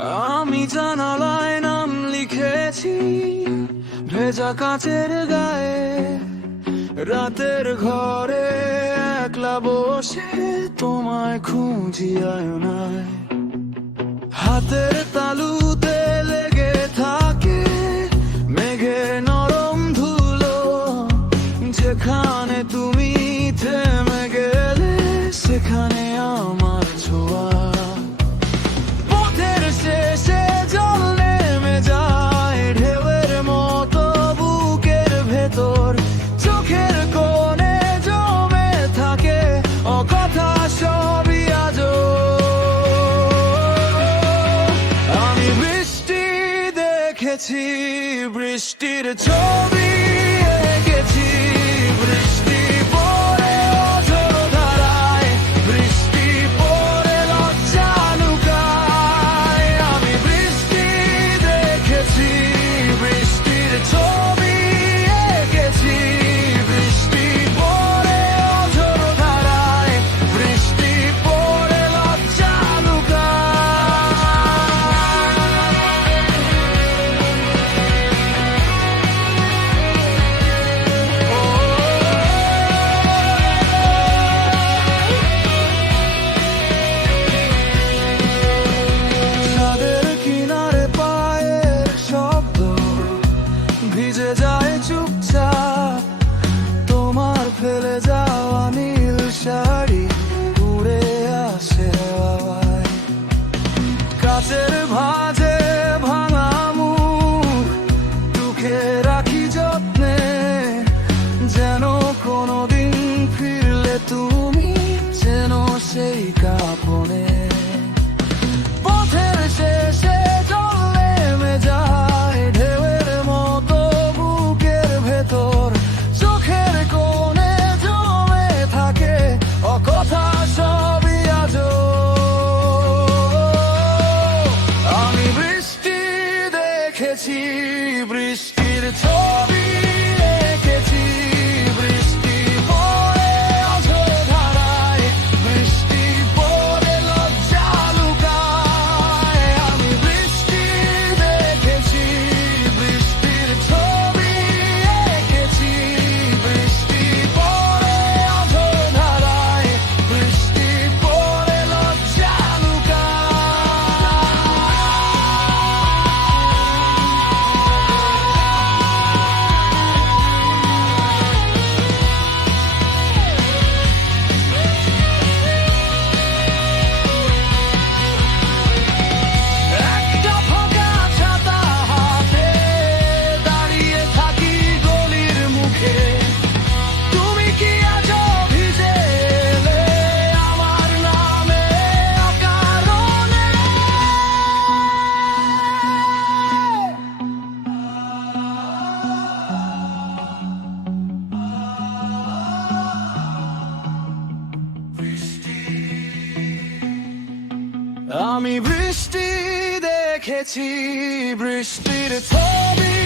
আমি জানালায় নাম লিখেছি ভেজা কাচের গায়ে, রাতের ঘরে একলা বসে তোমায় খুঁজি আয়নায়। হাতের তালুতে লেগে থাকে মেঘের নরম ধুলো, যেখানে তুমি থেমে গেলে সেখানে আমার ছোঁয়া। পথের শেষে জল নেমে যায় ঢেউয়ের মতো বুকের ভেতর, চোখের কোণে জমে থাকে অকথা সবই আজও। আমি বৃষ্টি দেখেছি, বৃষ্টির ছবি এঁকেছি, বৃষ্টি পড়ে অঝোর ধারায়, বৃষ্টি পড়ে লজ্জা লুকায়। আমি বৃষ্টি দেখেছি, বৃষ্টির ছবি এঁকেছি, বৃষ্টি পড়ে অঝোর ধারায়, বৃষ্টি পড়ে লজ্জা লুকায়। ছাদের কিনারে পায়ের শব্দ ভিজে যায় চুপচাপ, তোমার ফেলে যাওয়া নীল শাড়ি উড়ে আসে হাওয়ায়। কাচের ভাঁজে ভাঙা মুখ দুঃখে রাখি যত্নে, যেন কোনোদিন ফিরলে তুমি যেন সেই কাপনে। পথের শেষে জল নেমে যায় ঢেউয়ের মতো বুকের ভেতর, চোখের কোণে জমে থাকে অকথা সবই আজও। আমি বৃষ্টি দেখেছি, বৃষ্টির ছবি এঁকেছি, বৃষ্টি পড়ে অঝোর ধারায়, বৃষ্টি পড়ে লজ্জা লুকায়। আমি বৃষ্টি দেখেছি, বৃষ্টির ছবি এঁকেছি, বৃষ্টি পড়ে অঝোর ধারায়, বৃষ্টি পড়ে লজ্জা লুকায়। একটা ফাঁকা ছাতা হাতে দাঁড়িয়ে থাকি গলির মুখে, তুমি কি আজও ভিজে এলে আমার নামে অকারণে? আমি বৃষ্টি দেখেছি, বৃষ্টির ছবি